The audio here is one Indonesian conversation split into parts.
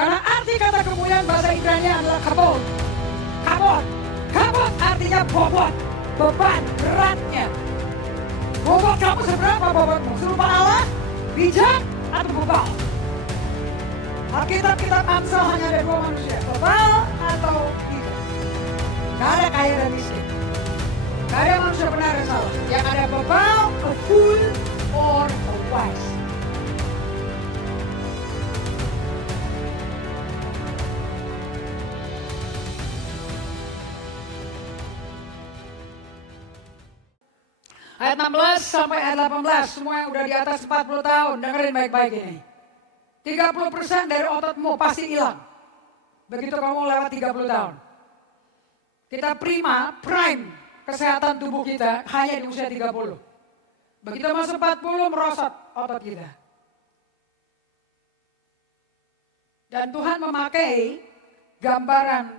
Karena arti kata kemuliaan bahasa Ibrani adalah kabod. Kabod. Kabod artinya bobot. Beban beratnya. Bobot kamu seberapa bobotmu? Serupa Allah, bijak, atau bebal? Alkitab Amsal hanya ada dua manusia, bebal atau bijak. Gak ada kaya dan miskin. Gak ada manusia benar dan salah. Yang ada bebal, a fool, or a wise. Ayat 16 sampai ayat 18, semua yang udah di atas 40 tahun, dengerin baik-baik ini. 30% dari ototmu pasti hilang. Begitu kamu lewat 30 tahun. Kita prime kesehatan tubuh kita hanya di usia 30. Begitu masuk 40 merosot otot kita. Dan Tuhan memakai gambaran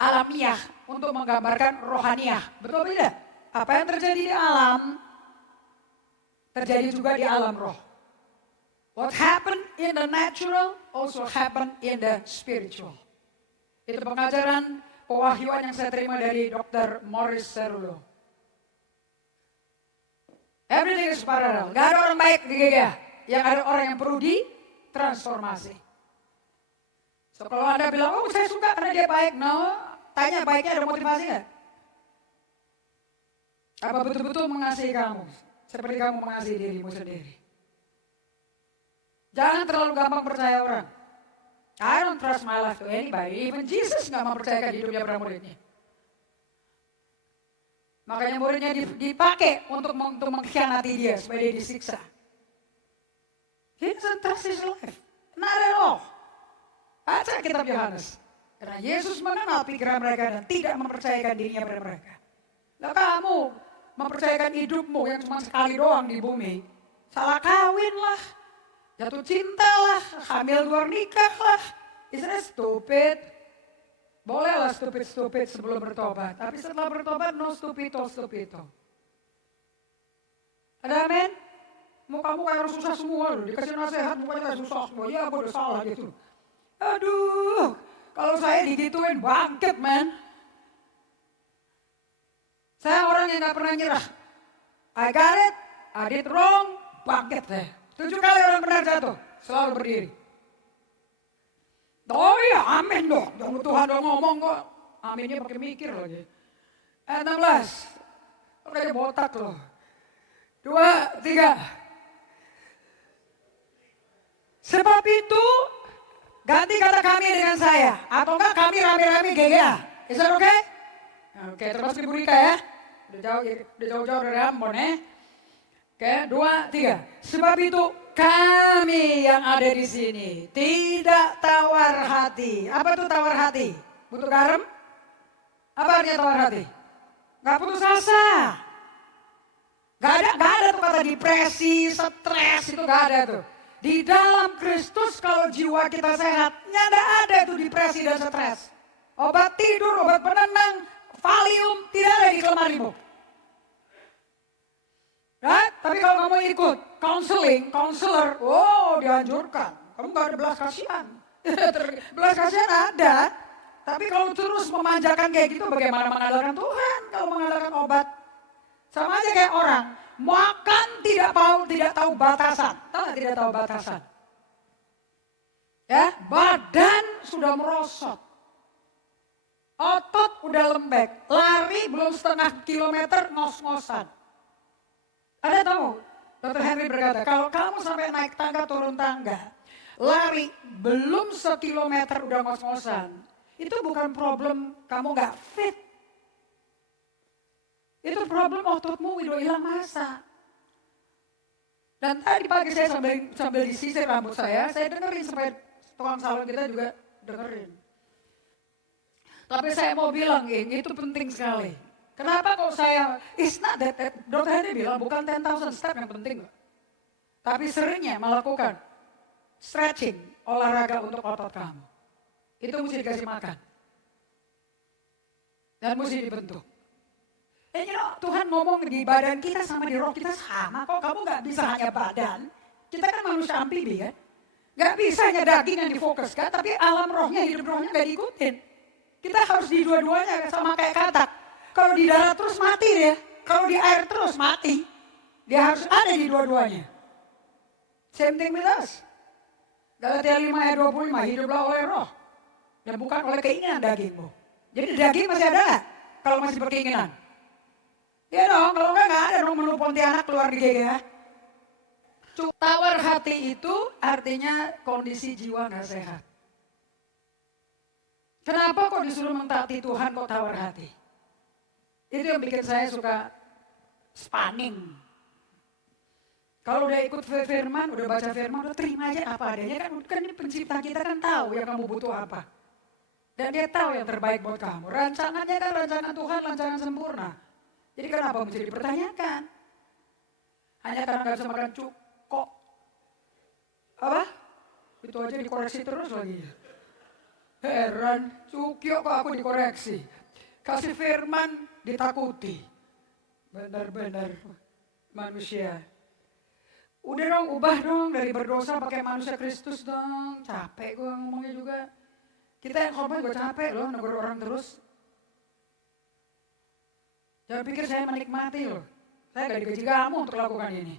alamiah untuk menggambarkan rohaniah. Betul tidak? Apa yang terjadi di alam, terjadi juga di alam roh. What happened in the natural also happened in the spiritual. Itu pengajaran pewahyuan yang saya terima dari Dr. Morris Cerullo. Everything is parallel. Gak ada orang baik di GGA. Yang ada orang yang perlu ditransformasi. So kalau Anda bilang, oh saya suka karena dia baik. No, tanya baiknya ada motivasi gak? Apa betul-betul mengasihi kamu seperti kamu mengasihi dirimu sendiri? Jangan terlalu gampang percaya orang. I don't trust my life to anybody. Even Jesus gak mempercayakan hidupnya pada muridnya. Makanya muridnya dipakai untuk mengkhianati dia supaya dia disiksa. He doesn't trust his life. Not at all. Baca kitab Yohanes. Karena Yesus mengenal pikiran mereka dan tidak mempercayakan dirinya pada mereka. Lah kamu mempercayakan hidupmu yang cuma sekali doang di bumi. Salah kawin lah, jatuh cinta lah, hamil luar nikah lah. Isn't that stupid? Bolehlah stupid sebelum bertobat. Tapi setelah bertobat, no stupido. Ada amin? Mukamu kayak harus susah semua loh. Dikasih nasihat mukanya kayak susah semua. Ya aku udah salah gitu. Aduh, kalau saya digituin bangkit man. Saya orang yang gak pernah nyerah. I got it, I did wrong, bangkit deh. 7 kali orang benar jatuh, selalu berdiri. Oh iya, amin dong. Jangan Tuhan dong ngomong kok. Aminnya pakai mikir lagi. Ayat 16. Kayak botak loh. 2, 3. Sebab itu, ganti kata kami dengan saya. Atau enggak kami rame-rame GGA. Is that okay? Oke, termasuk Ibu Rika ya. Udah jauh-jauh dari Ambon ya. Oke, 2, 3. Sebab itu kami yang ada di sini tidak tawar hati. Apa itu tawar hati? Butuh garam? Apa artinya tawar hati? Gak putus asa. Gak ada tuh kata depresi, stres, itu gak ada tuh. Di dalam Kristus kalau jiwa kita sehat, gak ada tuh depresi dan stres. Obat tidur, obat penenang, Valium tidak ada di lemarimu. Right? Tapi kalau kamu ikut counselor, oh dianjurkan. Kamu gak ada belas kasihan. Belas kasihan ada. Tapi kalau terus memanjakan kayak gitu, bagaimana mengandalkan Tuhan kalau mengandalkan obat? Sama aja kayak orang, makan tidak tahu batasan. Tahu gak tidak tahu batasan? Ya, badan sudah merosot. Otot udah lembek, lari belum setengah kilometer ngos-ngosan. Ada tahu, Dr. Henry berkata, kalau kamu sampai naik tangga turun tangga, lari belum sekilometer udah ngos-ngosan, itu bukan problem kamu gak fit. Itu problem ototmu udah hilang masa. Dan tadi pagi saya sambil disisir rambut saya dengerin sampai tukang salon kita juga dengerin. Tapi saya mau bilang, itu penting sekali. Kenapa kalau saya, it's not that, Dr. Henry bilang bukan 10,000 step yang penting. Tapi seringnya melakukan stretching, olahraga untuk otot kamu. Itu mesti dikasih makan. Dan mesti dibentuk. Tuhan ngomong di badan kita sama di roh kita sama. Kok kamu gak bisa hanya badan? Kita kan manusia amfibi kan? Gak bisa hanya daging yang difokuskan, tapi alam rohnya, hidup rohnya gak diikutin. Kita harus di dua-duanya sama kayak katak. Kalau di darat terus mati dia, kalau di air terus mati. Dia harus ada di dua-duanya. Same thing with us. Galatia 5 ayat 25, hiduplah oleh roh. Dan bukan oleh keinginan dagingmu. Jadi daging masih ada gak? Kalau masih berkeinginan. Ya dong, kalau enggak ada dong menu Pontianak keluar di GGA. Tawar hati itu artinya kondisi jiwa gak sehat. Kenapa kok disuruh mentaati Tuhan kok tawar hati? Itu yang bikin saya suka spanning. Kalau udah ikut firman, udah baca firman, udah terima aja apa adanya. Kan ini pencipta kita kan tahu yang kamu butuh apa. Dan dia tahu yang terbaik buat kamu. Rancangannya kan rancangan Tuhan, rancangan sempurna. Jadi kenapa mesti dipertanyakan? Hanya karena gak bisa makan kok. Apa? Itu aja dikoreksi terus lagi. Heran, cukyo kok aku dikoreksi. Kasih firman ditakuti. Benar-benar manusia. Udah dong, ubah dong dari berdosa pakai manusia Kristus dong. Capek gue ngomongnya juga. Kita yang korban gue capek loh negur orang terus. Jangan pikir saya menikmati loh. Saya gak digaji kamu untuk lakukan ini.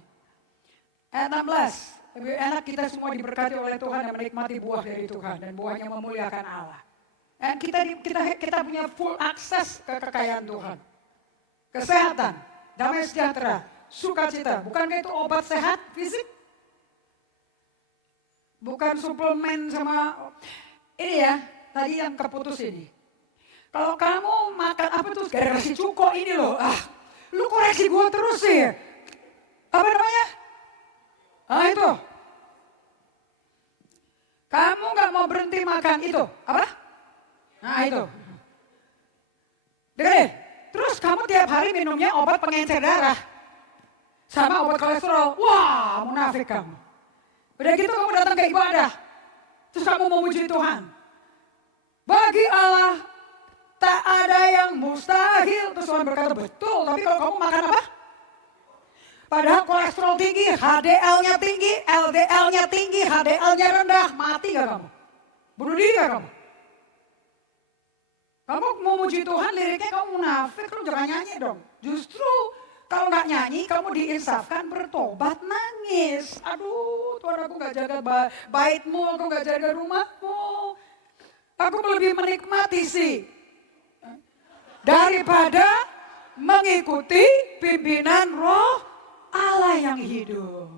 Ayat 16. Lebih enak kita semua diberkati oleh Tuhan dan menikmati buah dari Tuhan. Dan buahnya memuliakan Allah. Dan kita punya full akses ke kekayaan Tuhan. Kesehatan, damai sejahtera, sukacita. Bukankah itu obat sehat fisik? Bukan suplemen sama... Ini ya, tadi yang keputus ini. Kalau kamu makan apa tuh gara-gara si cuko ini loh. Lu koreksi gue terus sih. Apa namanya? Itu. Kamu gak mau berhenti makan itu. Apa? Nah itu. Dengerin. Terus kamu tiap hari minumnya obat pengencer darah. Sama obat kolesterol. Wah, munafik kamu. Udah gitu kamu datang ke ibadah. Terus kamu memuji Tuhan. Bagi Allah tak ada yang mustahil. Terus Tuhan berkata betul. Tapi kalau kamu makan apa? Padahal kolesterol tinggi, HDL-nya tinggi, LDL-nya tinggi, HDL-nya rendah. Mati gak kamu? Bunuh diri gak kamu? Kamu memuji Tuhan, liriknya kamu munafik, kamu jangan nyanyi dong. Justru kalau gak nyanyi, kamu diinsafkan bertobat nangis. Aduh, Tuhan aku gak jaga baitmu, aku gak jaga rumahmu. Aku lebih menikmati sih. Daripada mengikuti pimpinan roh Allah yang hidup.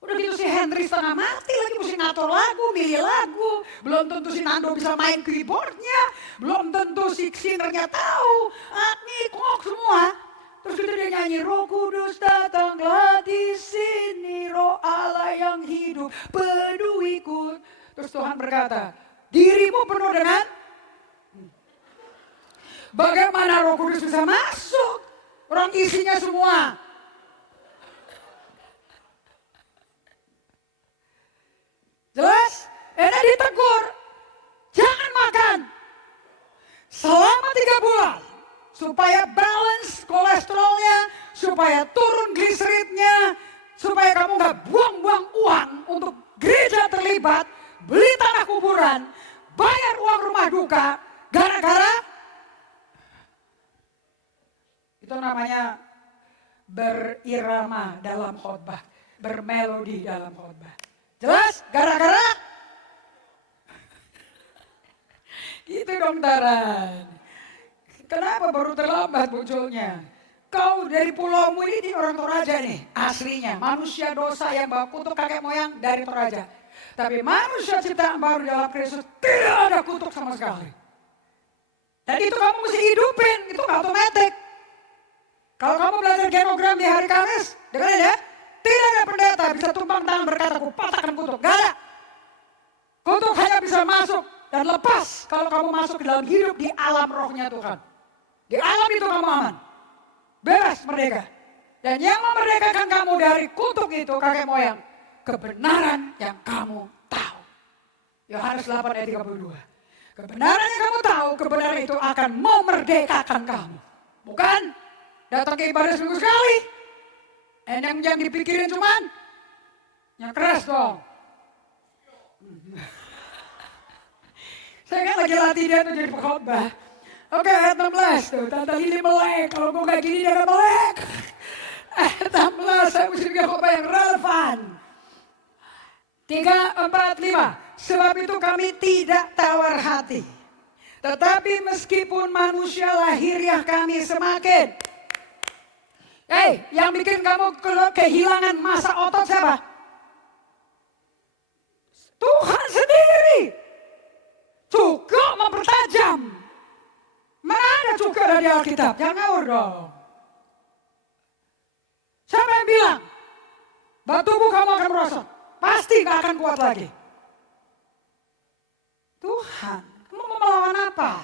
Udah gitu si Henry setengah mati lagi mesti ngatur lagu, milih lagu. Belum tentu si Nando bisa main keyboardnya. Belum tentu si singernya tahu. Kok semua. Terus gitu dia nyanyi, Roh Kudus datanglah di sini, Roh Allah yang hidup, peduiku. Terus Tuhan berkata, dirimu penuh dengan bagaimana Roh Kudus bisa masuk? Orang isinya semua. Jelas? Enak ditegur. Jangan makan. Selama 3 bulan. Supaya balance kolesterolnya. Supaya turun gliseridnya. Supaya kamu gak buang-buang uang untuk gereja terlibat. Beli tanah kuburan. Bayar uang rumah duka. Gara-gara itu namanya berirama dalam khotbah, bermelodi dalam khotbah. Jelas? Gara-gara gitu dong Taran. Kenapa baru terlambat munculnya? Kau dari pulaumu ini orang Toraja nih, aslinya. Manusia dosa yang bawa kutuk kakek moyang dari Toraja. Tapi manusia ciptaan baru dalam Kristus tidak ada kutuk sama sekali. Dan itu kamu mesti hidupin, itu gak otomatis. Kalau kamu belajar genogram di hari Kamis, dengerin ya. Tidak ada pendeta bisa tumpang tangan berkata, ku patahkan kutuk. Gak ada. Kutuk hanya bisa masuk dan lepas kalau kamu masuk ke dalam hidup di alam rohnya Tuhan. Di alam itu kamu aman. Bebas, merdeka. Dan yang memerdekakan kamu dari kutuk itu, kakek moyang. Kebenaran yang kamu tahu. Yohanes 8 ayat 32. Kebenaran yang kamu tahu, kebenaran itu akan memerdekakan kamu. Bukan datang ke ibadah seminggu sekali. Dan yang dipikirin cuman yang keras dong. Saya kan lagi latih dia tuh jadi pengkhotbah. Oke, ayat 16 tuh, Tante Lili melek. Kalau gue kayak gini dia gak melek. Ayat 16, saya mesti bikin khotbah yang relevan. 3, 4, 5. Sebab itu kami tidak tawar hati. Tetapi meskipun manusia lahiriah kami semakin. Yang bikin kamu kehilangan masa otot siapa? Tuhan sendiri. Cukup mempertajam. Mana ada cukup dari Alkitab? Jangan ngawur dong. Siapa yang bilang? Batumu kamu akan merosot. Pasti gak akan kuat lagi. Tuhan, kamu mau melawan apa?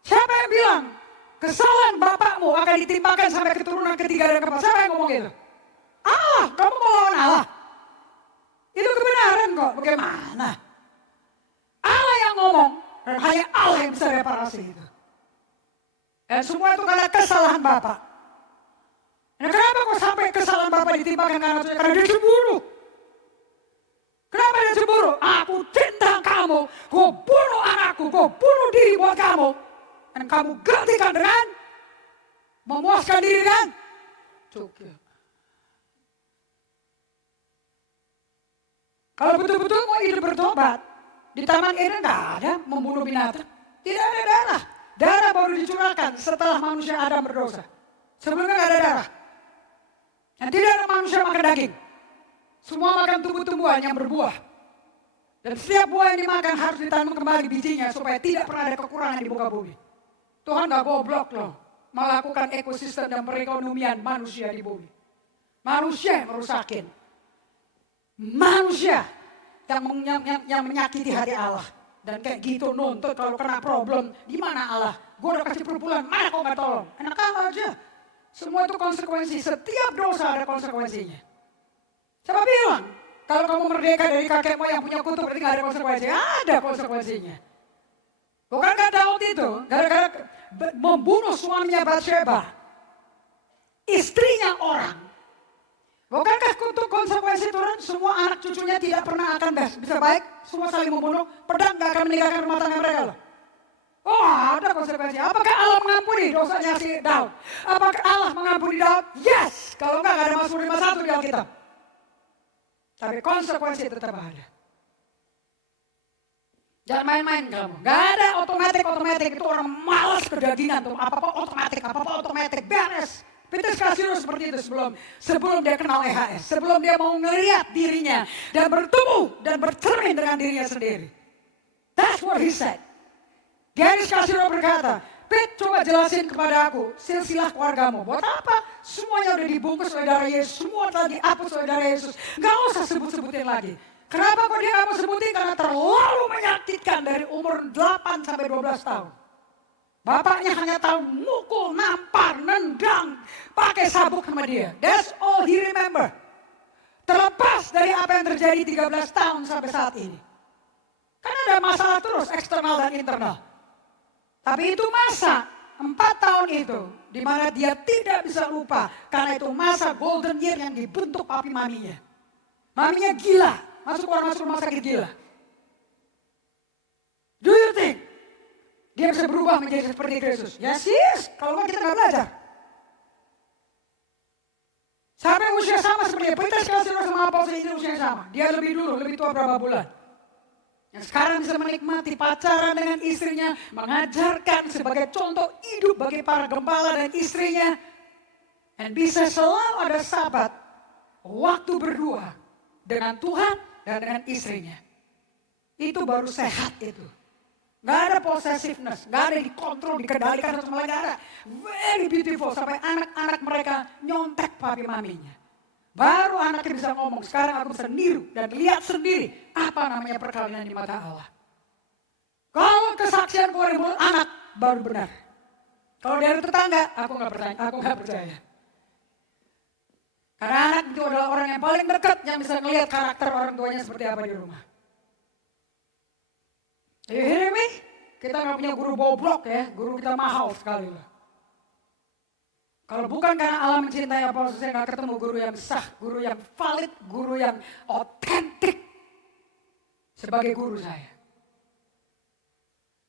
Siapa yang bilang? Kesalahan bapakmu akan ditimpakan sampai keturunan ketiga dan keempat. Siapa yang ngomong itu? Allah, kamu mau melawan Allah? Itu kebenaran kok, bagaimana? Allah yang ngomong, dan hanya Allah yang bisa reparasi itu. Dan semua itu karena kesalahan Bapak. Dan kenapa kok sampai kesalahan Bapak ditimpakan karena cucunya? Karena dia cemburu. Kenapa dia cemburu? Aku cinta kamu, gue bunuh anakku, gue bunuh diri buat kamu. Dan kamu gantikan dengan memuaskan diri kan? Cukup. Kalau betul-betul mau hidup bertobat, di Taman Eden nggak ada membunuh binatang. Tidak ada darah. Darah baru dicurahkan setelah manusia Adam berdosa. Sebelumnya nggak ada darah. Dan tidak ada manusia makan daging. Semua makan tumbuh-tumbuhan yang berbuah. Dan setiap buah yang dimakan harus ditanam kembali bijinya supaya tidak pernah ada kekurangan di muka bumi. Tuhan nggak goblok loh. Melakukan ekosistem dan perekonomian manusia di bumi. Manusia yang merusakin. Manusia yang menyakiti hati Allah. Dan kayak gitu nuntut kalau kena problem. Di mana Allah? Gue udah kasih perpuluhan, mana kau gak tolong? Enak aja. Semua itu konsekuensi. Setiap dosa ada konsekuensinya. Siapa bilang? Kalau kamu merdeka dari kakek moyang punya kutu berarti gak ada konsekuensi. Ada konsekuensinya. Bukankah Daud itu gara-gara membunuh suaminya Batsheba, istrinya orang. Bukankah kutuk konsekuensi turun? Semua anak cucunya tidak pernah akan bisa baik. Semua saling membunuh. Pedang gak akan meninggalkan rumah tangga mereka loh. Oh, ada konsekuensi. Apakah Allah mengampuni dosanya si Daud? Apakah Allah mengampuni Daud? Yes. Kalau enggak ada Mazmur 51 di Alkitab. Tapi konsekuensi tetap ada. Jangan main-main kamu. Gak ada otomatis. Itu orang malas kedagingan tuh. Apa-apa otomatis. Beres. Peter Cassius seperti itu sebelum dia kenal EHS, sebelum dia mau ngelihat dirinya dan bertumbuh dan bercermin dengan dirinya sendiri. That's what he said. Gary Cassius berkata, Pete coba jelasin kepada aku silsilah keluargamu. Buat apa? Semuanya udah dibungkus oleh darah Yesus, semua telah dihapus oleh darah Yesus. Gak usah sebut-sebutin lagi. Kenapa kok dia gak mau sebutin? Karena terlalu menyakitkan dari umur 8 sampai 12 tahun. Bapaknya hanya tahu mukul, nampar, nendang, pakai sabuk sama dia. That's all he remember. Terlepas dari apa yang terjadi 13 tahun sampai saat ini. Karena ada masalah terus eksternal dan internal. Tapi itu masa 4 tahun itu di mana dia tidak bisa lupa karena itu masa golden year yang dibentuk papi maminya. Maminya gila, masuk rumah sakit gila. Do you think dia bisa berubah menjadi seperti Kristus? Yes, kalau nggak kita nggak belajar. Sampai usia sama seperti dia. Peter Cassius sama Apostle ini usia sama. Dia lebih tua berapa bulan. Yang sekarang bisa menikmati pacaran dengan istrinya, mengajarkan sebagai contoh hidup bagi para gembala dan istrinya. Dan bisa selalu ada sabat, waktu berdua dengan Tuhan dan dengan istrinya. Itu baru sehat itu. Gak ada possessiveness, gak ada dikontrol, dikendalikan sama lain, gak ada. Very beautiful, sampai anak-anak mereka nyontek papi maminya. Baru anaknya bisa ngomong, sekarang aku bisa niru dan lihat sendiri apa namanya perkawinan di mata Allah. Kalau kesaksian keluar dari mulut anak, baru benar. Kalau dari tetangga, aku gak percaya. Karena anak itu adalah orang yang paling dekat yang bisa ngelihat karakter orang tuanya seperti apa di rumah. You hear me? Kita gak punya guru boblok ya, guru kita mahal sekali lah. Kalau bukan karena Allah mencintai Apostle, saya gak ketemu guru yang sah, guru yang valid, guru yang otentik. sebagai guru saya.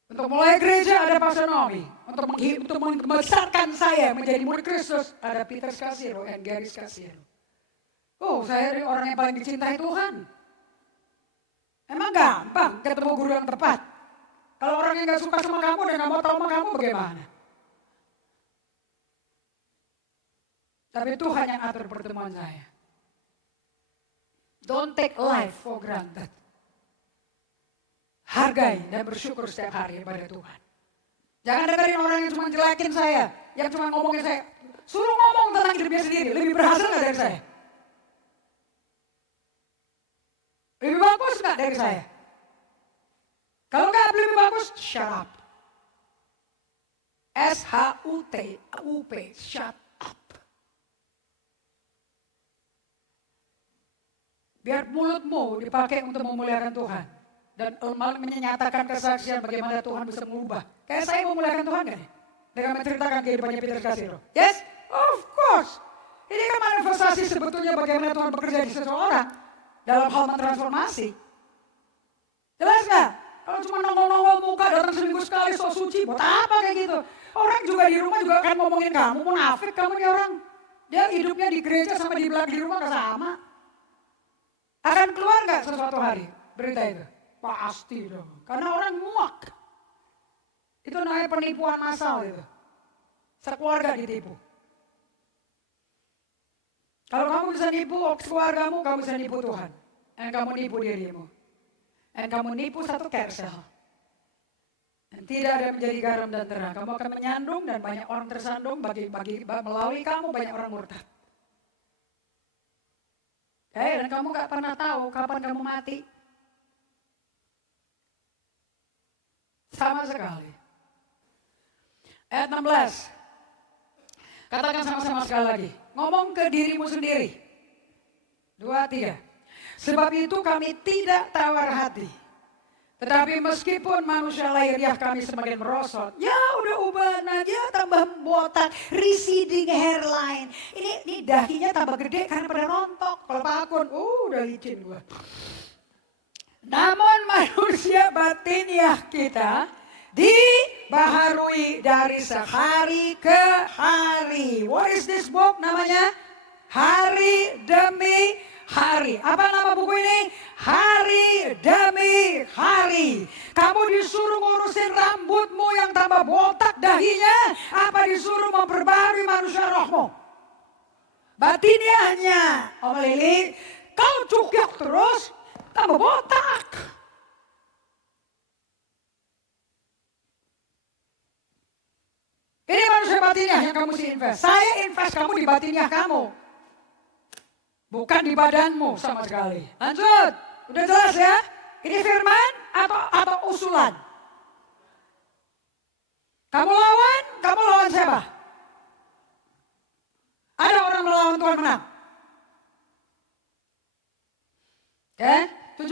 Untuk mulai gereja ada Pastor Nomi. Untuk membesarkan saya menjadi murid Kristus ada Peter Scasiro dan Gary Scasiro. Oh, saya orang yang paling dicintai Tuhan. Emang gampang ketemu guru yang tepat. Kalau orang yang gak suka sama kamu dan gak mau tahu sama kamu bagaimana? Tapi Tuhan yang atur pertemuan saya. Don't take life for granted. Hargai dan bersyukur setiap hari kepada Tuhan. Jangan dengerin orang yang cuma jelekin saya, yang cuma ngomongin saya. Suruh ngomong tentang hidupnya sendiri, lebih berhasil gak dari saya? Lebih bagus gak dari saya? Kalau gak lebih bagus, shut up. S-H-U-T-U-P, shut up. Biar mulutmu dipakai untuk memuliakan Tuhan. Dan menyatakan kesaksian bagaimana Tuhan bisa mengubah. Kayak saya memuliakan Tuhan kan? Dengan menceritakan kehidupannya Peter Scasiro. Yes, of course. Ini kan manifestasi sebetulnya bagaimana Tuhan bekerja di seseorang. Dalam hal mentransformasi. Jelas gak? Kalau cuma nongol-nongol muka datang seminggu sekali sok suci. Buat apa kayak gitu? Orang juga di rumah juga akan ngomongin kamu. Munafik kamu nih orang. Dia hidupnya di gereja sama di belakang di rumah gak sama. Akan keluar gak sesuatu hari berita itu? Pasti dong, karena orang muak. Itu namanya penipuan massal itu. Sekeluarga ditipu. Kalau kamu bisa nipu keluargamu, kamu bisa nipu Tuhan. Dan kamu nipu dirimu. Dan kamu nipu satu kersel. Dan tidak ada menjadi garam dan terang. Kamu akan menyandung dan banyak orang tersandung. Melalui kamu banyak orang murtad. Dan kamu gak pernah tahu kapan kamu mati. Sama sekali. Ayat 16. Katakan sama-sama sekali lagi. Ngomong ke dirimu sendiri. 2, 3. Sebab itu kami tidak tawar hati. Tetapi meskipun manusia lahiriah kami semakin merosot. Ya udah ubahan aja tambah botak. Receding hairline. Ini dahinya tambah gede karena pada rontok. Kalau pakun, udah licin gua. Namun manusia batiniah kita dibaharui dari sehari ke hari. What is this book namanya? Hari demi hari. Apa nama buku ini? Hari demi hari. Kamu disuruh ngurusin rambutmu yang tambah botak dahinya. Apa disuruh memperbarui manusia rohmu? Batiniahnya. Om Lili, kau cukyak terus. Tambah botak. Ini manusia batiniah yang kamu mesti invest. Saya invest kamu di batiniah kamu. Bukan di badanmu sama sekali. Lanjut. Udah jelas ya? Ini firman atau usulan? Kamu lawan siapa? Ada orang melawan Tuhan menang. Oke? 17,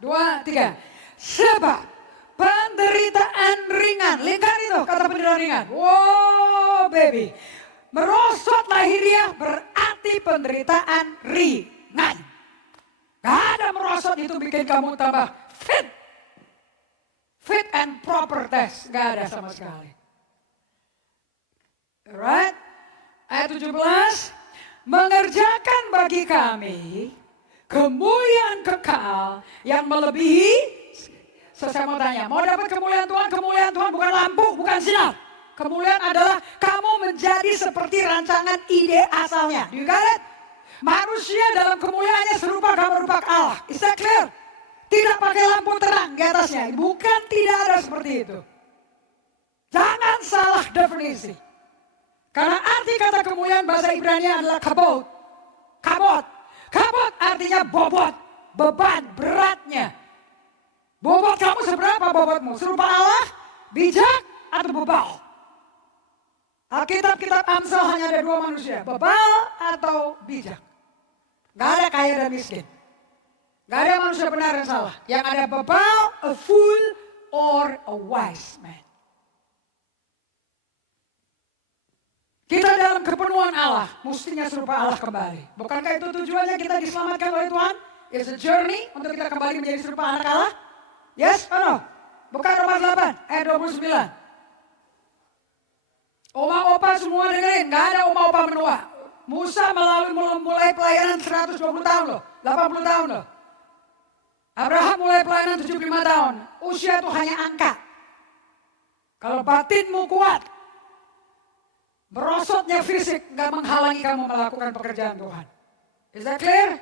2, 3. Sebab penderitaan ringan. Lihat itu kata penderitaan ringan. Wow baby. Merosot lahiriah berarti penderitaan ringan. Gak ada merosot itu bikin kamu tambah fit. Fit and proper test. Gak ada sama sekali. Alright. Ayat 17. Mengerjakan bagi kami kemuliaan kekal yang melebihi. Saya mau tanya, mau dapat kemuliaan Tuhan bukan lampu, bukan sinar. Kemuliaan adalah kamu menjadi seperti rancangan ide asalnya. Do you got it? Manusia dalam kemuliaannya serupa gambar rupa Allah. Is that clear? Tidak pakai lampu terang di atasnya. Bukan, tidak ada seperti itu. Jangan salah definisi. Karena arti kata kemuliaan bahasa Ibrani adalah kabot. Kabot. Kabot artinya bobot, beban, beratnya. Bobot kamu seberapa bobotmu? Serupa Allah, bijak, atau bebal? Alkitab Amsal hanya ada 2 manusia, bebal atau bijak. Gak ada kaya dan miskin. Gak ada manusia benar dan salah. Yang ada bebal, a fool, or a wise man. Kita dalam kepenuhan Allah, mestinya serupa Allah kembali. Bukankah itu tujuannya kita diselamatkan oleh Tuhan? is a journey untuk kita kembali menjadi serupa anak Allah? Yes or no? Buka Roma 8 ayat 29. Oma opa semua dengerin, gak ada oma opa menua. Musa mulai pelayanan 120 tahun loh, 80 tahun loh. Abraham mulai pelayanan 75 tahun. Usia itu hanya angka. Kalau batinmu kuat, merosotnya fisik gak menghalangi kamu melakukan pekerjaan Tuhan. Is that clear?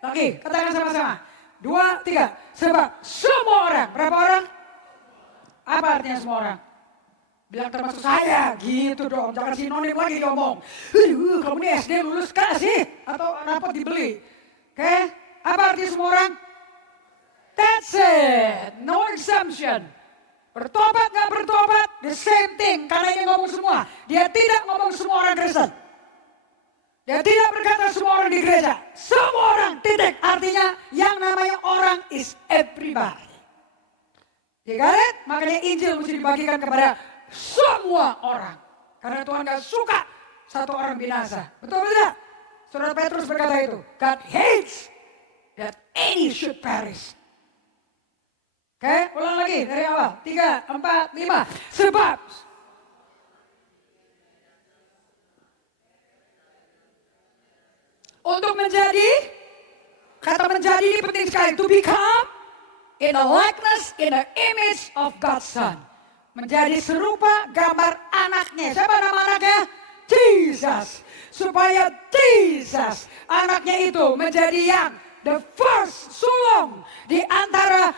Lagi, katakan sama-sama. 2, 3. Sebab semua orang, berapa orang? Apa artinya semua orang? Bilang termasuk saya, gitu dong. Jangan sinonim lagi diomong. Kamu ini SD lulus kasih atau rapot dibeli. Oke? Apa artinya semua orang? That's it. No exemption. Bertobat gak bertobat, the same thing. Karena ini ngomong semua. Dia tidak ngomong semua orang Kristen. Dia tidak berkata semua orang di gereja. Semua orang, titik. Artinya yang namanya orang is everybody. You got it? Makanya Injil mesti dibagikan kepada semua orang. Karena Tuhan gak suka satu orang binasa. Betul tidak? Saudara Petrus berkata itu. God hates that any should perish. Oke, ulang lagi dari awal. 3, 4, 5. Sebab untuk menjadi, kata menjadi ini penting sekali. To become in the likeness, in the image of God's Son. Menjadi serupa gambar anaknya. Siapa nama anaknya? Jesus. Supaya Jesus, anaknya itu menjadi yang the first sulung di antara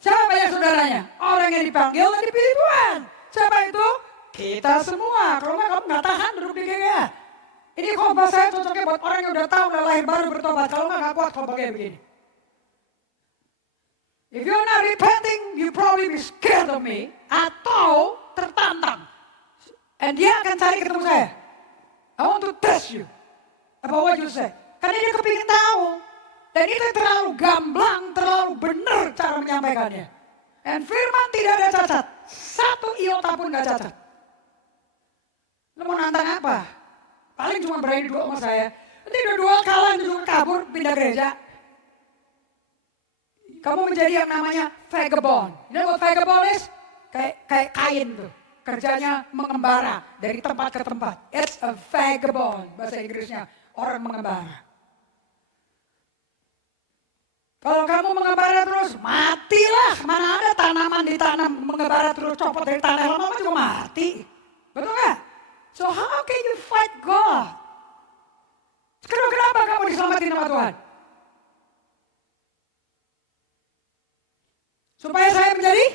siapa ya saudaranya? Orang yang dipanggil dan dipilih Tuhan. Siapa itu? Kita semua. Kalau kamu nggak tahan duduk di GGA. Ini khotbah saya cocoknya buat orang yang udah tahu udah lahir baru bertobat. Kalau nggak kuat khotbah kayak begini. If you're not repenting, you probably be scared of me. Atau tertantang. And dia akan cari ketemu saya. I want to test you about what you say. Karena dia kepingin tahu. Dan itu terlalu gamblang, terlalu benar cara menyampaikannya. Dan firman tidak ada cacat. Satu iota pun gak cacat. Lu mau nantang apa? Paling cuma berani dua sama saya. Nanti dua kalah, juga kabur, pindah gereja. Kamu menjadi yang namanya vagabond. You know what vagabond is? Kayak kain tuh. Kerjanya mengembara dari tempat ke tempat. It's a vagabond. Bahasa Inggrisnya orang mengembara. Kalau kamu mengembara terus, matilah. Mana ada tanaman ditanam mengembara terus, copot dari tanah lama-lama juga mati. Betul nggak? So how can you fight God? Kenapa kamu diselamatin sama Tuhan? Supaya saya menjadi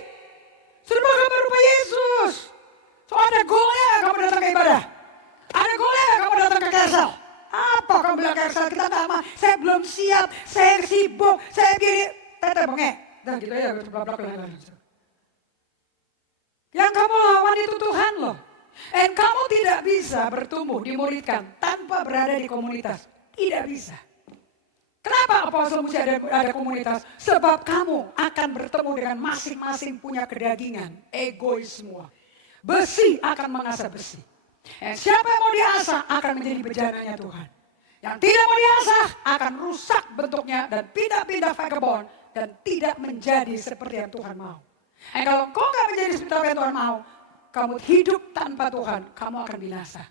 serupa gambar rupa Yesus. So ada goalnya kamu datang ke ibadah. Ada goalnya kamu datang ke Kersel. Apa kamu bilang Kersel? Kita nggak mau. Saya belum siap. Saya sibuk. Saya gini. Teteh bengek. Dan gitu ya. Yang kamu lawan itu Tuhan loh. Dan kamu tidak bisa bertumbuh, dimuridkan tanpa berada di komunitas. Tidak bisa. Kenapa Apostle mesti ada komunitas? Sebab kamu akan bertemu dengan masing-masing punya kedagingan. Egois semua. Besi akan mengasah besi. Dan siapa yang mau diasah akan menjadi bejananya Tuhan. Yang tidak mau diasah akan rusak bentuknya dan pindah-pindah vagabond. Dan tidak menjadi seperti yang Tuhan mau. Dan kalau kau gak menjadi seperti apa yang Tuhan mau, kamu hidup tanpa Tuhan, kamu akan binasa.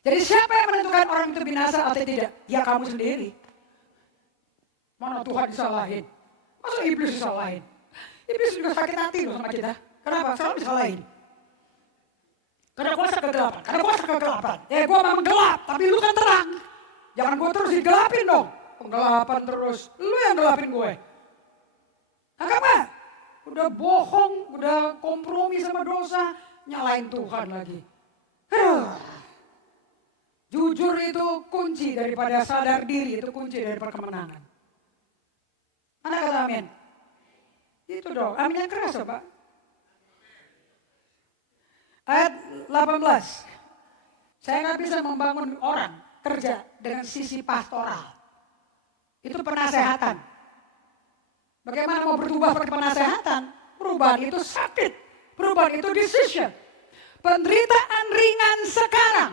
Jadi siapa yang menentukan orang itu binasa atau tidak? Ya kamu sendiri. Mana Tuhan disalahin? Masa iblis disalahin? Iblis juga sakit hati loh sama kita. Kenapa? Selalu disalahin. Karena kuasa kegelapan. Karena kuasa kegelapan. Gue memang gelap, tapi lu kan terang. Jangan gue terus digelapin dong. Penggelapan terus. Lu yang gelapin gue. Anggap gak? Udah bohong, udah kompromi sama dosa. Nyalain Tuhan lagi. Jujur itu kunci daripada sadar diri. Itu kunci dari kemenangan. Mana kata amin? Itu dong, amin yang keras Pak. Ayat 18. Saya nggak bisa membangun orang kerja dengan sisi pastoral. Itu penasehatan. Bagaimana mau berubah pakai penasehatan? Perubahan itu sakit. Perubahan itu decision. Penderitaan ringan sekarang.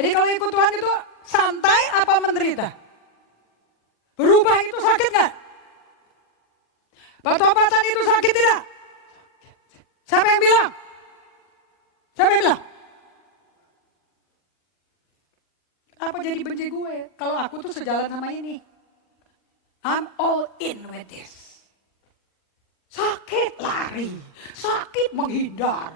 Jadi kalau ikut Tuhan itu santai apa menderita? Berubah itu sakit nggak? Bertobatan itu sakit tidak? Siapa yang bilang? Siapa yang bilang? Apa jadi benci gue? Kalau aku tuh sejalan sama ini. I'm all in with this. Sakit lari, sakit menghindar.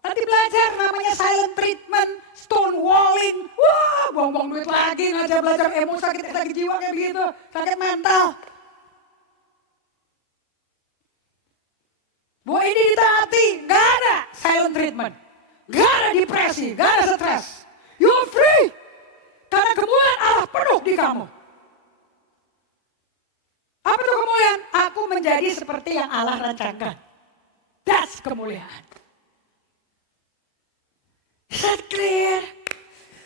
Nanti belajar namanya silent treatment, stonewalling. Wah, buang-buang duit lagi, ngajar belajar emosi, sakit jiwa kayak begitu, sakit mental. Bu ini ditaati, gak ada silent treatment. Gak ada depresi, gak ada stres. You're free. Karena kemuliaan Allah penuh di kamu. Apa itu kemuliaan? Aku menjadi seperti yang Allah rancangkan. That's kemuliaan. Is that clear?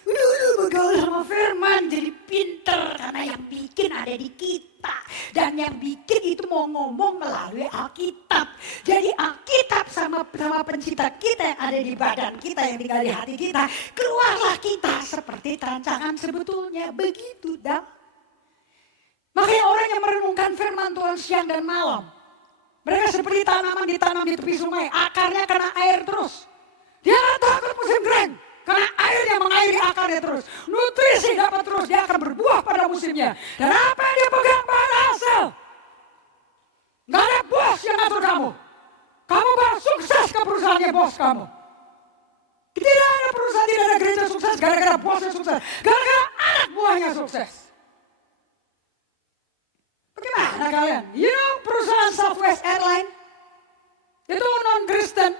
Udah bergaul sama firman jadi pinter. Karena yang bikin ada di kita. Dan yang bikin itu mau ngomong melalui Alkitab. Jadi Alkitab sama pencipta kita yang ada di badan kita, yang tinggal di hati kita. Keluarlah kita seperti rancangan sebetulnya. Begitu dah. Makanya orang yang merenungkan firman Tuhan siang dan malam. Mereka seperti tanaman ditanam di tepi sungai. Akarnya kena air terus. Dia gak takut musim kering. Karena airnya mengairi akarnya terus. Nutrisi dapat terus. Dia akan berbuah pada musimnya. Dan apa yang dia pegang pada hasil. Gak ada bos yang ngatur kamu. Kamu baru sukses ke perusahaannya bos kamu. Tidak ada perusahaan, tidak ada gereja sukses gara-gara bosnya sukses. Gara-gara anak buahnya sukses. Bagaimana kalian? You know perusahaan Southwest Airlines? Itu non-Kristen.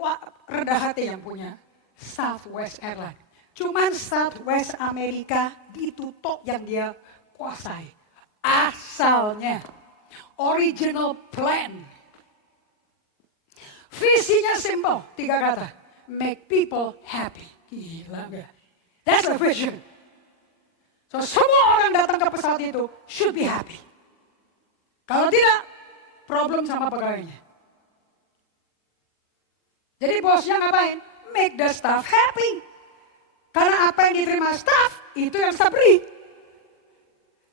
Wah, rendah hati yang punya Southwest Airlines. Cuman Southwest Amerika ditutup yang dia kuasai. Asalnya. Original plan. Visinya simple. 3 kata. Make people happy. Gila gak? That's the vision. So semua orang datang ke pesawat itu should be happy. Kalau tidak, problem sama pegawainya. Jadi bosnya ngapain? Make the staff happy. Karena apa yang diterima staff, itu yang staff beri.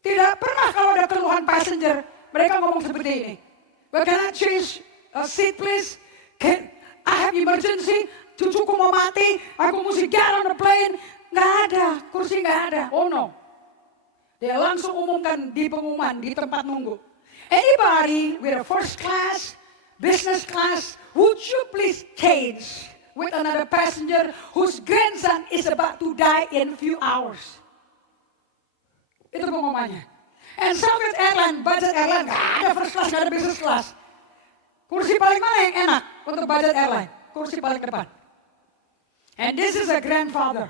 Tidak pernah kalau ada keluhan passenger, mereka ngomong seperti ini. But can I change a seat please? I have emergency, cucuku mau mati, aku mesti get on the plane. Nggak ada, kursi nggak ada. Oh no. Dia langsung umumkan di pengumuman, di tempat nunggu. Anybody with a first class, business class, would you please change with another passenger whose grandson is about to die in few hours? Itu pengumumannya. And Southwest Airlines, budget airline, gak ada first class, gak ada business class. Kursi paling mana yang enak untuk budget airline? Kursi paling depan. And this is a grandfather.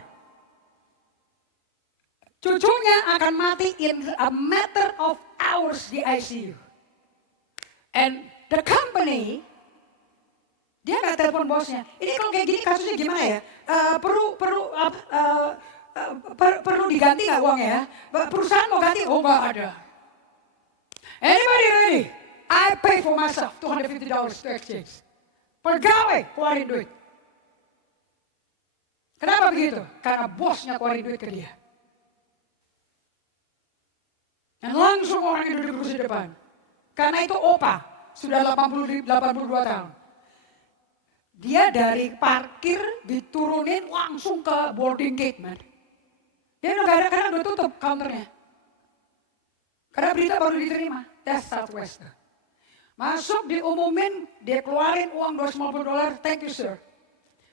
Cucunya akan mati in a matter of hours di ICU. And the company, dia nggak telepon bosnya. Ini kalau kayak gini kasusnya gimana ya? Perlu diganti nggak uangnya ya? Perusahaan mau ganti? Oh nggak ada. Anybody ready? I pay for myself $250 to exchange. Pegawai keluarin duit. Kenapa begitu? Karena bosnya keluarin duit ke dia. Dan langsung orang yang duduk di kursi depan. Karena itu opa, sudah 82 tahun. Dia dari parkir diturunin langsung ke boarding gate, man. Dia udah gak ada karena udah tutup counternya. Karena berita baru diterima, that's Southwest. Masuk diumumin, dia keluarin uang $250, thank you sir.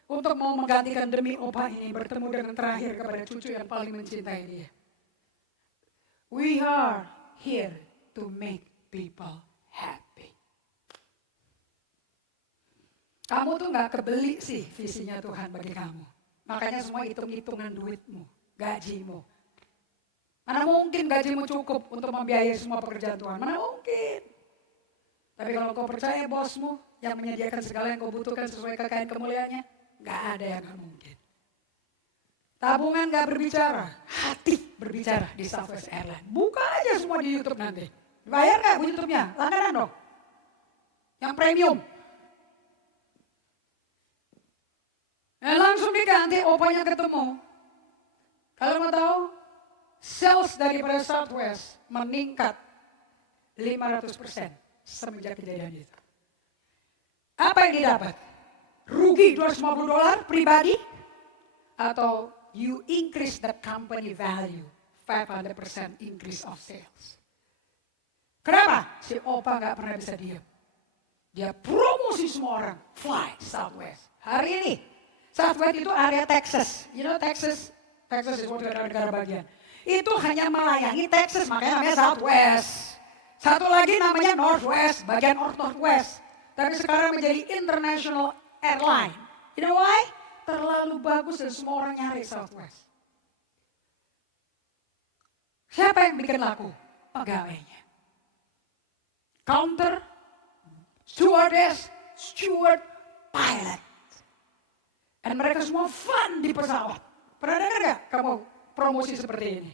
Untuk mau menggantikan demi opa ini bertemu dengan terakhir kepada cucu yang paling mencintai dia. We are here to make people happy. Kamu tuh gak kebeli sih visinya Tuhan bagi kamu. Makanya semua hitung-hitungan duitmu, gajimu. Mana mungkin gajimu cukup untuk membiayai semua pekerjaan Tuhan? Mana mungkin. Tapi kalau kau percaya bosmu yang menyediakan segala yang kau butuhkan sesuai kekayaan kemuliaannya, gak ada yang gak mungkin. Tabungan gak berbicara, hati berbicara di Southwest Airlines. Buka aja semua di YouTube nanti. Bayar gak bu YouTube-nya? Langganan dong. Yang premium. Langsung diganti, opanya ketemu. Kalau mau tahu, sales daripada Southwest meningkat 500% semenjak kejadian itu. Apa yang didapat? Rugi $250 pribadi? Atau you increase that company value, 500% increase of sales. Kenapa? Si Opa gak pernah bisa diam. Dia promosi semua orang, fly Southwest. Hari ini, Southwest itu area Texas. You know Texas is negara bagian. Itu hanya melayani Texas, makanya namanya Southwest. Satu lagi namanya Northwest, bagian Northwest. Tapi sekarang menjadi international airline. You know why? Terlalu bagus dan semua orang nyari Southwest. Siapa yang bikin laku? Pegawainya. Counter, stewardess, steward, pilot. Dan mereka semua fun di pesawat. Pernah dengar gak kamu promosi seperti ini?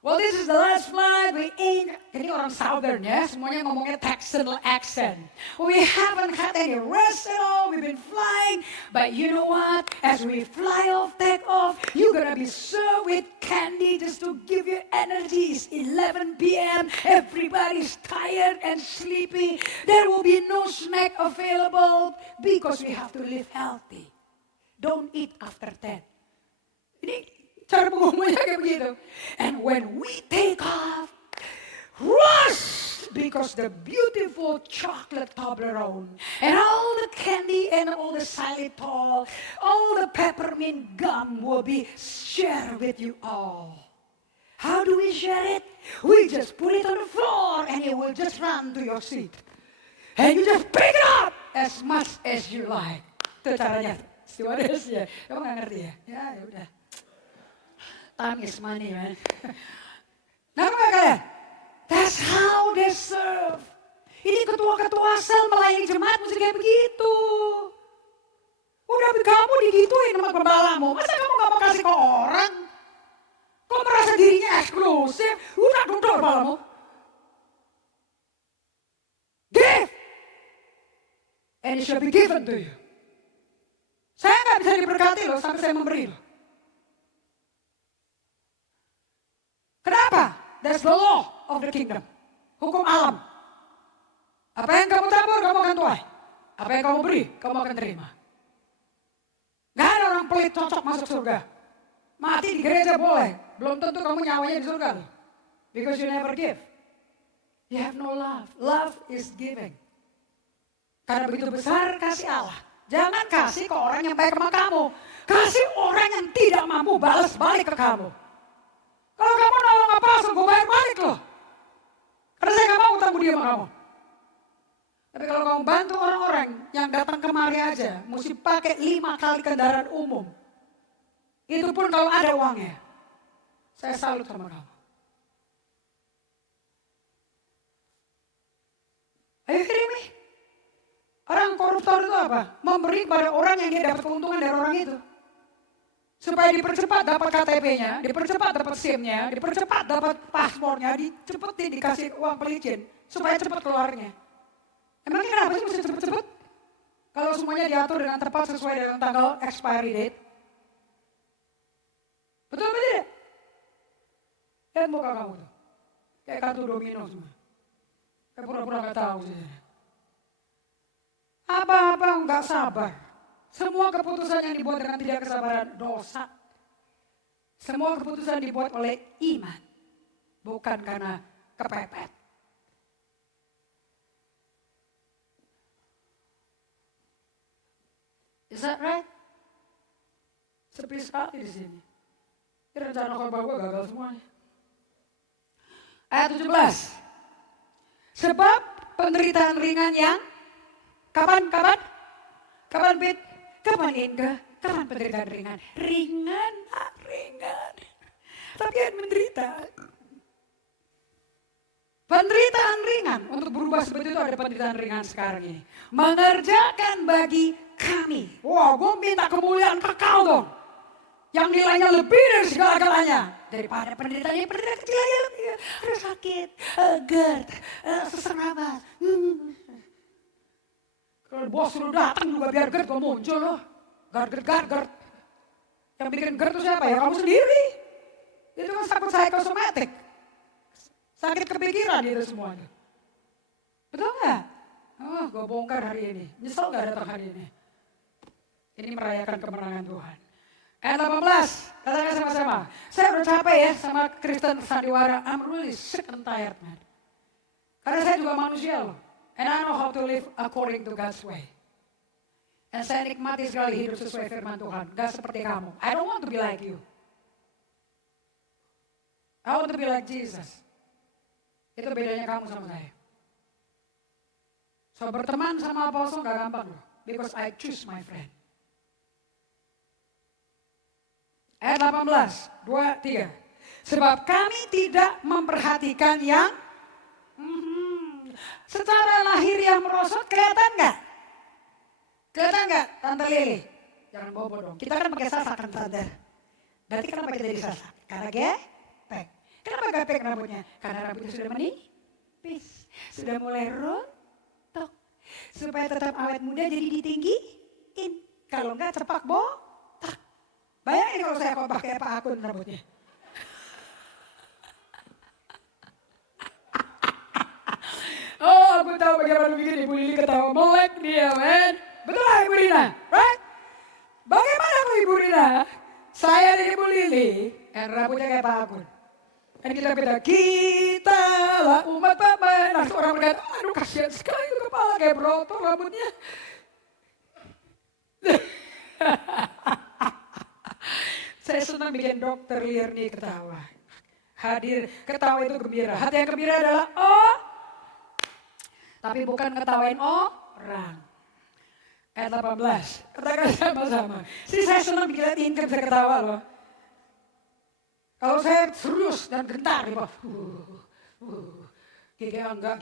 Well, this is the last flight we ain't. Ini orang Southern ya, semuanya ngomongnya Texan accent. We haven't had any rest at all, we've been flying. But you know what? As we fly off, take off, you're gonna be served with candy just to give you energy. It's 11 p.m., everybody's tired and sleepy. There will be no snack available because we have to live healthy. Don't eat after 10. Ini cara pengumumannya kayak begitu. And when we take off, rush! Because the beautiful chocolate Toblerone and all the candy and all the xylitol, all the peppermint gum will be shared with you all. How do we share it? We just put it on the floor and it will just run to your seat. And you just pick it up as much as you like. Itu caranya. Stewardess ya. Kamu gak ngerti ya? Ya udah. Time is money, man. Nangkep kalian? That's how they serve. Ini ketua-ketua sel melayani jemaat mesti kayak begitu. Udah kamu digituin sama gembalamu. Masa kamu gak mau kasih ke orang? Kau merasa dirinya eksklusif? Udah duduk gembalamu. Give. And it shall be given to you. Saya gak bisa diberkati loh sampai saya memberi loh. Kenapa? That's the law of the kingdom. Hukum alam. Apa yang kamu tabur, kamu akan tuai. Apa yang kamu beri, kamu akan terima. Gak ada orang pelit cocok masuk surga. Mati di gereja boleh. Belum tentu kamu nyawanya di surga. Because you never give. You have no love. Love is giving. Karena begitu besar kasih Allah. Jangan kasih ke orang yang baik sama kamu. Kasih orang yang tidak mampu balas balik ke kamu. Kalau kamu nolong apa, gue bayar balik loh. Karena saya gak mau utang budi sama kamu. Tapi kalau kamu bantu orang-orang yang datang kemari aja, mesti pakai 5 kali kendaraan umum. Itu pun kalau ada uangnya. Saya salut sama kamu. Ayo kirim nih. Orang koruptor itu apa? Memberi kepada orang yang dia dapat keuntungan dari orang itu. Supaya dipercepat dapat KTP-nya, dipercepat dapat SIM-nya, dipercepat dapat paspornya, dicepetin dikasih uang pelicin. Supaya cepat keluarnya. Emangnya kenapa sih mesti cepet-cepet? Kalau semuanya diatur dengan tepat sesuai dengan tanggal expiry date. Betul apa tidak? Lihat muka kamu tuh. Kayak kartu domino semua. Kayak pura-pura gak tahu sih. Apa-apa gak sabar. Semua keputusan yang dibuat dengan tidak kesabaran dosa. Semua keputusan dibuat oleh iman. Bukan karena kepepet. Is that right? Sepi sekali di sini. Ini rencana khotbah gue gagal semuanya. Ayat 17. Sebab penderitaan ringan yang kapan? Kapan Pit? Kapan Inga? Kapan penderitaan ringan? Ringan. Tapi yang menderita. Penderitaan ringan. Untuk berubah seperti itu ada penderitaan ringan sekarang ini. Mengerjakan bagi kami. Wah, gue minta kemuliaan kekal dong. Yang nilainya lebih dari segala-galanya. Daripada penderitaan kecil aja lebih. Ada sakit, GERD, sesak nafas. Kalau bos lu datang juga biar GERD gue muncul loh. GERD. Yang bikin GERD itu siapa ya? Kamu sendiri. Itu kan sakit psikosomatik. Sakit kepikiran itu semuanya. Betul nggak? Oh, gue bongkar hari ini. Nyesel nggak datang hari ini? Ini merayakan kemenangan Tuhan. Ayat 18, katakan sama-sama. Saya udah capek ya sama Kristen sandiwara. I'm really sick and tired, man. Karena saya juga manusia loh. And I know how to live according to God's way. Dan saya nikmati sekali hidup sesuai firman Tuhan. Gak seperti kamu. I don't want to be like you. I want to be like Jesus. Itu bedanya kamu sama saya. So berteman sama apostle gak gampang loh. Because I choose my friend. Ayat 18, 2, 3. Sebab kami tidak memperhatikan yang secara lahir yang merosot, kelihatan nggak? Kelihatan nggak, Tante Lili? Jangan bobo dong. Kita kan pakai sasak kan, Tante. Berarti kenapa kita jadi sasak? Karena gepek. Kenapa gepek rambutnya? Karena rambutnya sudah menipis, sudah mulai rontok. Supaya tetap awet muda jadi ditinggiin. Kalau nggak cepak botak. Bayangin kalau saya pakai Pak Akun rambutnya. Oh, aku tahu bagaimana bikin Ibu Lili ketawa. Melek dia, men. Betul lah Ibu Rina, right? Bagaimana kalau Ibu Rina? Saya dan Ibu Lili, rambutnya kayak Pak Akun. Dan kita lah umat Bapak. Nah, orang berkata, aduh kasihan sekali itu kepala kayak broto rambutnya. Saya senang bikin Dokter Lirni ketawa. Hadir, ketawa itu gembira. Hati yang gembira adalah tapi bukan ketawain orang. Ayat 18, katakan sama-sama. Saya senang bikin kan bisa ketawa loh. Kalau saya serius dan gentar gitu. Gigi enggak.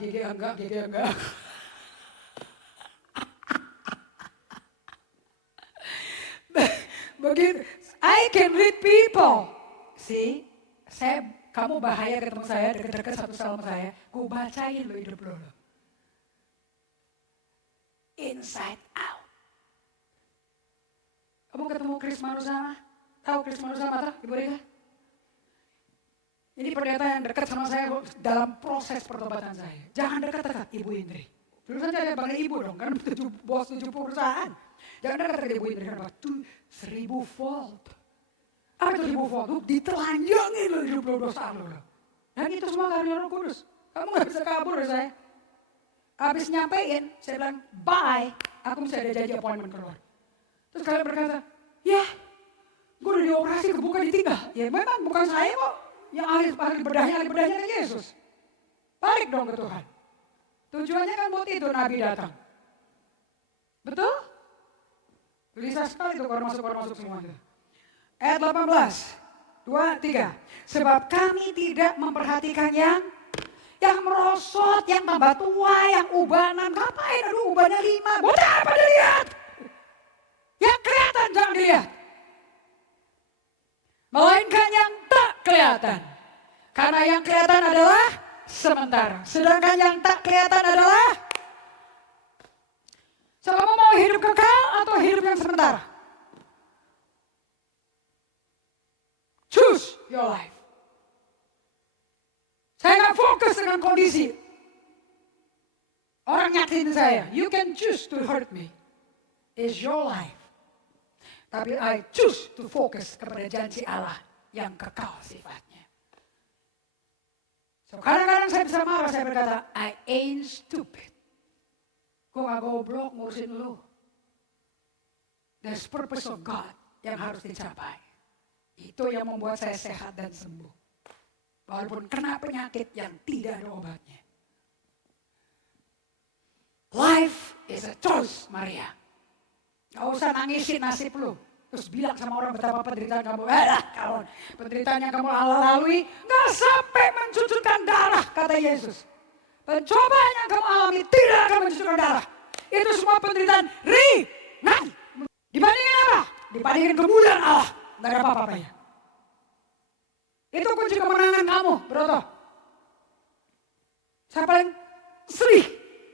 Begitu, I can read people. See, kamu bahaya ketemu saya, deket-deket satu sama saya. Gue bacain lo hidup lo. Inside out. Kamu ketemu Chris Manusama? Tahu Chris Manusama tak, Ibu Rika? Ini pendeta yang dekat sama saya dalam proses pertobatan saya. Jangan dekat-dekat Ibu Indri. Dulu saja saya panggil Ibu dong, kan bos 70 perusahaan. Jangan dekat-dekat Ibu Indri, kenapa? Itu 1000 volt. Apa itu 1000 volt? Itu ditelanjangin loh hidup lo dosa lo. Dan itu semua karena Roh Kudus. Kamu gak bisa kabur dari saya. Habis nyampein, saya bilang, bye. Aku mesti ada janji appointment keluar. Terus kalian berkata, ya, gue udah dioperasi, kebuka ditinggal. Ya memang bukan saya kok. Yang ahli bedahnya kan Yesus. Balik dong ke Tuhan. Tujuannya kan buat itu Nabi datang. Betul? Gelisah sekali tuh orang masuk semua itu. Ayat 18, 2, 3. Sebab kami tidak memperhatikan yang merosot, yang tambah tua, yang ubanan. Ngapain? Aduh, ubanan 5. Buat apa dilihat? Yang kelihatan jangan dilihat. Melainkan yang tak kelihatan. Karena yang kelihatan adalah sementara. Sedangkan yang tak kelihatan adalah. So, kamu mau hidup kekal atau hidup yang sementara? Choose your life. Saya gak fokus dengan kondisi. Orang nyakitin saya. You can choose to hurt me. It's your life. Tapi I choose to focus kepada janji Allah yang kekal sifatnya. So kadang-kadang saya bisa marah, saya berkata, I ain't stupid. Gue gak goblok ngurusin lu. There's purpose of God yang harus dicapai. Itu yang membuat saya sehat dan sembuh. Walaupun kena penyakit yang tidak ada obatnya. Life is a choice, Maria. Gak usah nangisin nasib lu. Terus bilang sama orang betapa penderitaan kamu. Kawan, penderitaan yang kamu lalui gak sampai mencucurkan darah, kata Yesus. Pencobaan yang kamu alami tidak akan mencucurkan darah. Itu semua penderitaan ringan. Dibandingin apa? Dibandingin kemuliaan Allah. Gak ada apa-apanya. Itu kunci kemenangan kamu, Broto. Saya paling sedih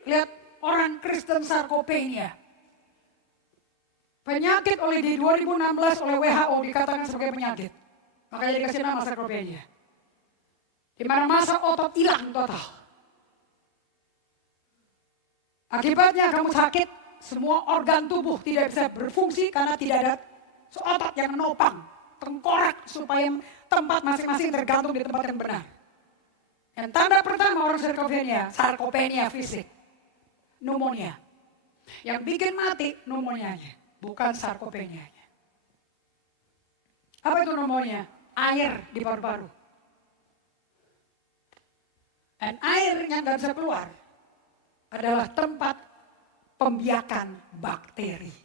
lihat orang Kristen sarkopenia. Penyakit oleh di 2016 oleh WHO dikatakan sebagai penyakit. Makanya dikasih nama sarkopenia. Di mana masa otot hilang total. Akibatnya kamu sakit, semua organ tubuh tidak bisa berfungsi karena tidak ada otot yang menopang, tengkorak supaya tempat masing-masing tergantung di tempat yang benar. Yang tanda pertama orang sarkopenia fisik, pneumonia. Yang bikin mati pneumonianya, bukan sarkopenianya. Apa itu pneumonia? Air di paru-paru. Dan air yang nggak bisa keluar adalah tempat pembiakan bakteri.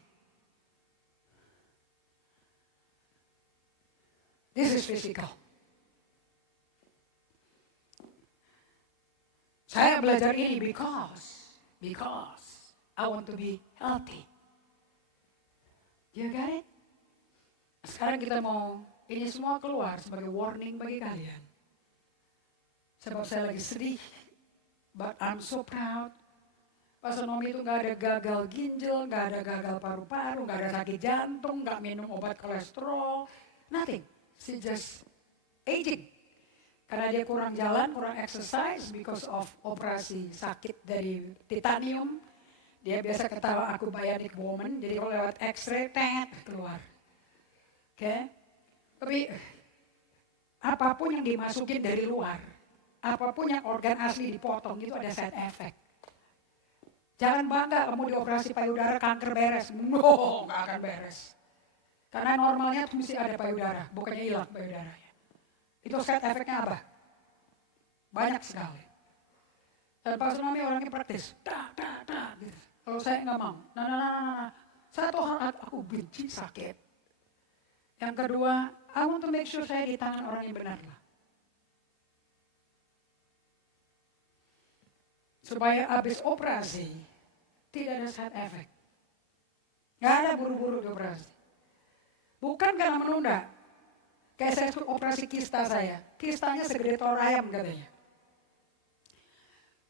This is physical. Saya belajar ini because I want to be healthy. You got it? Sekarang kita mau ini semua keluar sebagai warning bagi kalian. Sebab saya lagi sedih, but I'm so proud. Pastor Nomi itu gak ada gagal ginjal, gak ada gagal paru-paru, gak ada sakit jantung, gak minum obat kolesterol, nothing. She just aging. Karena dia kurang jalan, kurang exercise because of operasi sakit dari titanium. Dia biasa ketawa aku bionic woman, jadi kalau lewat x-ray, keluar. Oke? Tapi apapun yang dimasukin dari luar, apapun yang organ asli dipotong, itu ada side effect. Jangan bangga kamu dioperasi payudara kanker beres. No, gak akan beres. Karena normalnya itu mesti ada payudara, bukannya hilang payudaranya. Itu side effect-nya apa? Banyak sekali. Dan Pastor Nomi orangnya praktis. Gitu. Kalau saya nggak mau. Nah. Satu hal aku benci sakit. Yang kedua, I want to make sure saya di tangan orang yang benar lah. Supaya habis operasi, tidak ada side effect. Nggak ada buru-buru di operasi. Bukan karena menunda. Kayak saya operasi kista saya. Kistanya segede telur ayam katanya.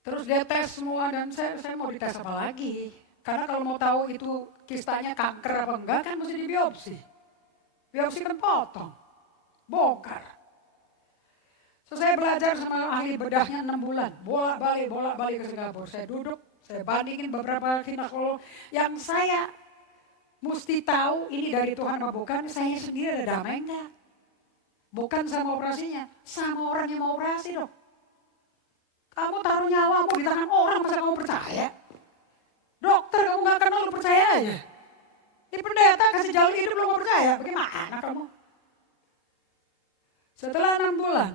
Terus dia tes semua dan saya mau dites apa lagi. Karena kalau mau tahu itu kistanya kanker apa enggak kan mesti dibiopsi. Biopsi kan potong. Bongkar. So, saya belajar sama ahli bedahnya 6 bulan. Bolak-balik ke Singapura. Saya duduk, saya bandingin beberapa ginekolog yang saya mesti tahu ini dari Tuhan apa bukan. Saya sendiri ada damai enggak? Bukan sama operasinya, sama orang yang mau operasi dong. Kamu taruh nyawamu di tangan orang, masa kamu percaya? Dokter kamu gak kenal, lu percaya aja. Ini pendeta kasih jalan hidup lu gak percaya, bagaimana kamu? Setelah 6 bulan,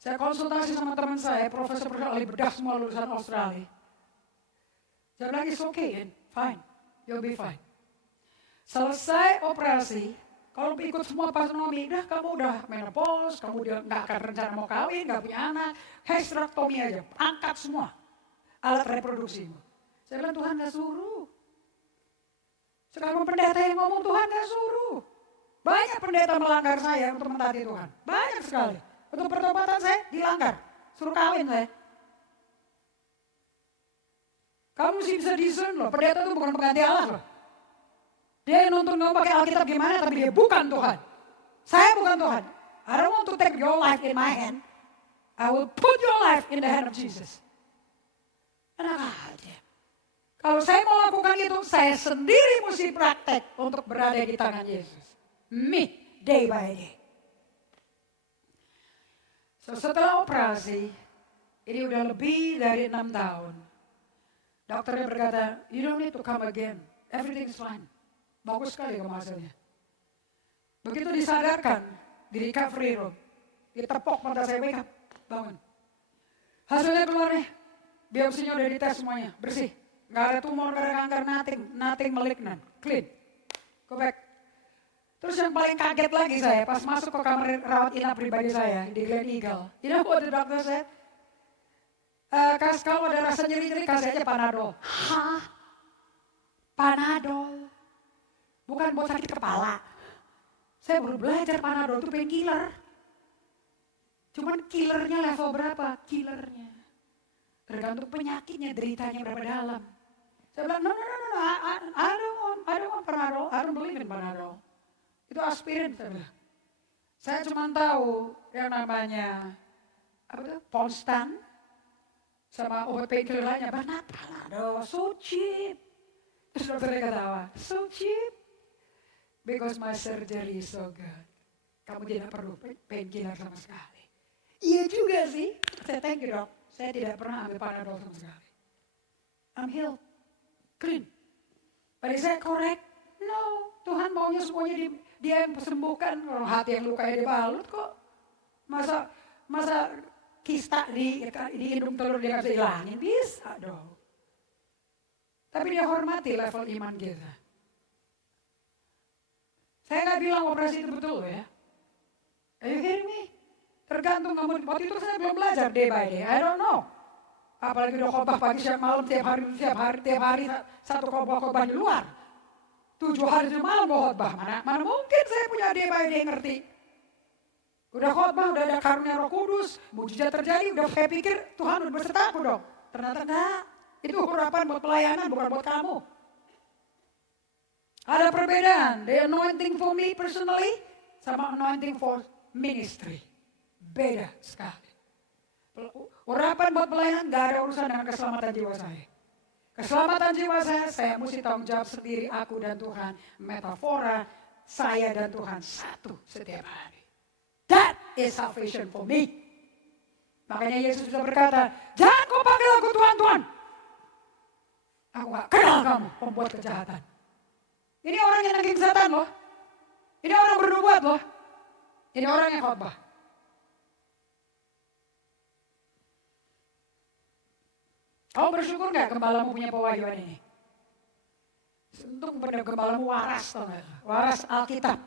saya konsultasi sama teman saya, profesor ahli bedah semua lulusan Australia. Saya bilang, it's okay, fine, you'll be fine. Selesai operasi, kalau ikut semua Pastor Nomi, kamu udah menopause, kamu udah gak akan rencana mau kawin, gak punya anak, hysterectomy aja, angkat semua alat reproduksimu. Saya bilang Tuhan gak suruh. Sekarang pendeta yang ngomong Tuhan gak suruh. Banyak pendeta melanggar saya untuk mentaati Tuhan, banyak sekali. Untuk pertobatan saya dilanggar, suruh kawin saya. Kamu mesti bisa discern loh, pendeta itu bukan pengganti Allah loh. Dia nuntun kamu pakai Alkitab gimana, tapi dia bukan Tuhan. Saya bukan Tuhan. I don't want to take your life in my hand. I will put your life in the hand of Jesus. Enak aja. Kalau saya mau lakukan itu, saya sendiri mesti praktek untuk berada di tangan Yesus. Me, day by day. So, setelah operasi, ini udah lebih dari 6 tahun. Dokternya berkata, you don't need to come again. Everything's fine. Bagus sekali kamu hasilnya. Begitu disadarkan di recovery room, ditepok mata saya, wake up, bangun. Hasilnya keluar nih, biopsinya udah dites semuanya, bersih. Gak ada tumor, gak ada kanker, nothing malignant, clean. Go back. Terus yang paling kaget lagi saya, pas masuk ke kamar rawat inap pribadi saya di Glen Eagle. You know what the doctor said? Kalau ada rasa nyeri-nyeri, kasih aja Panadol. Hah? Panadol? Bukan buat sakit kepala. Saya baru belajar Panadol itu painkiller. Cuman killernya level berapa? Killernya. Tergantung penyakitnya, deritanya berapa dalam. Saya bilang, no, I don't want Panadol. I don't believe in Panadol. Itu aspirin, saya bilang. Saya cuma tahu yang namanya apa tuh, Ponstan sama obat painkiller lainnya. Banyak Panadol, so cheap. Terus dokternya ketawa, so cheap because my surgery is so good. Kamu tidak perlu painkiller sama sekali. Iya juga sih. Saya thank you dok. Saya tidak pernah ambil Panadol sama sekali. I'm healed, clean. But is that correct? No. Tuhan maunya semuanya dia yang sembuhkan. Orang hati yang lukanya dibalut kok. Masa kista di hidung telur dia nggak bisa hilangin? Bisa dong. Tapi dia hormati level iman kita. Saya nggak bilang operasi itu betul ya. Are you hearing me? Tergantung kamu. Waktu itu saya belum belajar day by day. I don't know. Apalagi udah khotbah pagi siang malam tiap hari satu khotbah di luar. 7 hari 7 malam mau khotbah. Mana mungkin saya punya day by day ngerti. Udah khotbah, udah ada karunia Roh Kudus, mujizat terjadi, udah saya pikir Tuhan udah bersertaku dong. Ternyata enggak. Itu urapan buat pelayanan, bukan buat kamu. Ada perbedaan. The anointing for me personally sama anointing for ministry. Beda sekali. Urapan buat pelayanan gak ada urusan dengan keselamatan jiwa saya. Keselamatan jiwa saya mesti tanggung jawab sendiri, aku dan Tuhan. Metafora, saya dan Tuhan satu setiap hari. That is salvation for me. Makanya Yesus sudah berkata, jangan kau pakai lagu Tuhan. Aku gak kenal kamu, pembuat kejahatan. Ini orang yang naging setan loh. Ini orang bernubuat loh. Ini orang yang khotbah. Kamu bersyukur gak gembalamu punya pewahyuan ini? Untung pada gembalamu waras, tau gak? Waras Alkitab.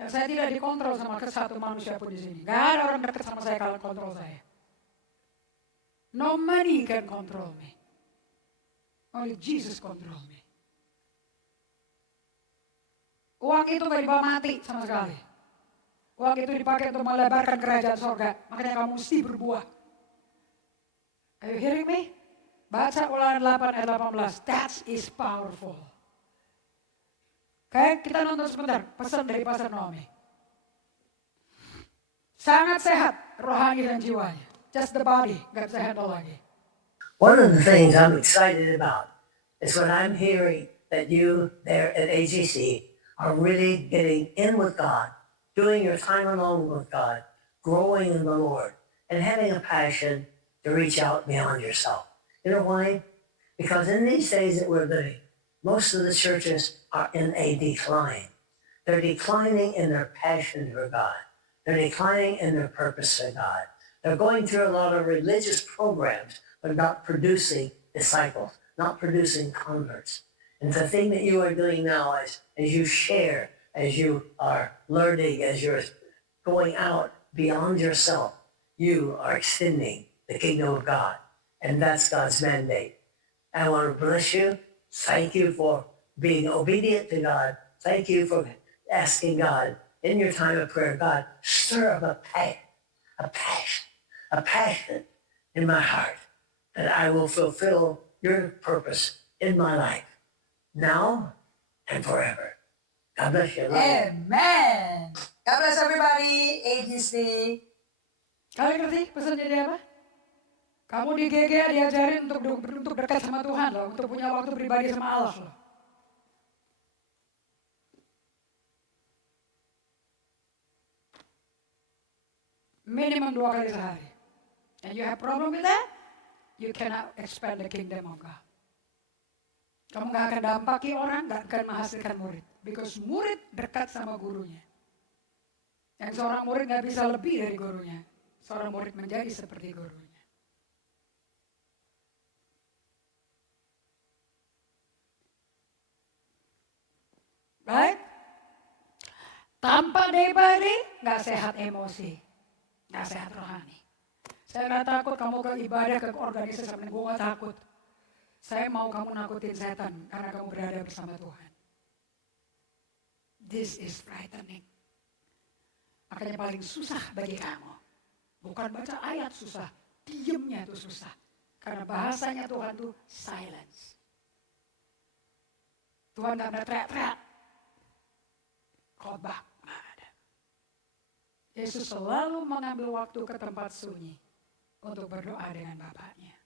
Saya tidak dikontrol sama satu manusia pun di sini. Gak ada orang dekat sama saya kalau kontrol saya. No money can control me. Only Jesus control me. Uang itu gak dibawa mati sama sekali. Uang itu dipakai untuk melebarkan kerajaan sorga. Makanya kamu mesti berbuah. Are you hearing me? Baca Ulangan 8 ayat 18. That is powerful. Oke, kita nonton sebentar. Pesan dari Pastor Naomi. Sangat sehat rohani dan jiwanya. Just the body, gak bisa handle lagi. One of the things I'm excited about is when I'm hearing that you there at AGC are really getting in with God, doing your time alone with God, growing in the Lord, and having a passion to reach out beyond yourself. You know why? Because in these days that we're living, most of the churches are in a decline. They're declining in their passion for God. They're declining in their purpose for God. They're going through a lot of religious programs, but not producing disciples, not producing converts. And the thing that you are doing now is, as you share, as you are learning, as you're going out beyond yourself, you are extending the kingdom of God. And that's God's mandate. I want to bless you. Thank you for being obedient to God. Thank you for asking God in your time of prayer, God, stir up a passion in my heart that I will fulfill your purpose in my life now and forever. God bless you. Amen. God bless everybody. AGC. Kalian ngerti pesannya dia apa? Kamu di GGA diajarin untuk dekat sama Tuhan loh, untuk punya waktu pribadi sama Allah loh. Minimum 2 kali sehari. And you have problem with that? You cannot expand the kingdom of God. Kamu gak akan dampaki orang, gak akan menghasilkan murid. Because murid dekat sama gurunya. Yang seorang murid gak bisa lebih dari gurunya. Seorang murid menjadi seperti gurunya. Right? Tanpa day by day, gak sehat emosi. Gak sehat rohani. Saya gak takut kamu ke ibadah, ke organisasi, gue gak takut. Saya mau kamu nakutin setan karena kamu berada bersama Tuhan. This is frightening. Makanya paling susah bagi kamu. Bukan baca ayat susah, diemnya itu susah. Karena bahasanya Tuhan itu silence. Tuhan gak pernah teriak-teriak. Khotbah, gak ada. Yesus selalu mengambil waktu ke tempat sunyi untuk berdoa dengan Bapaknya.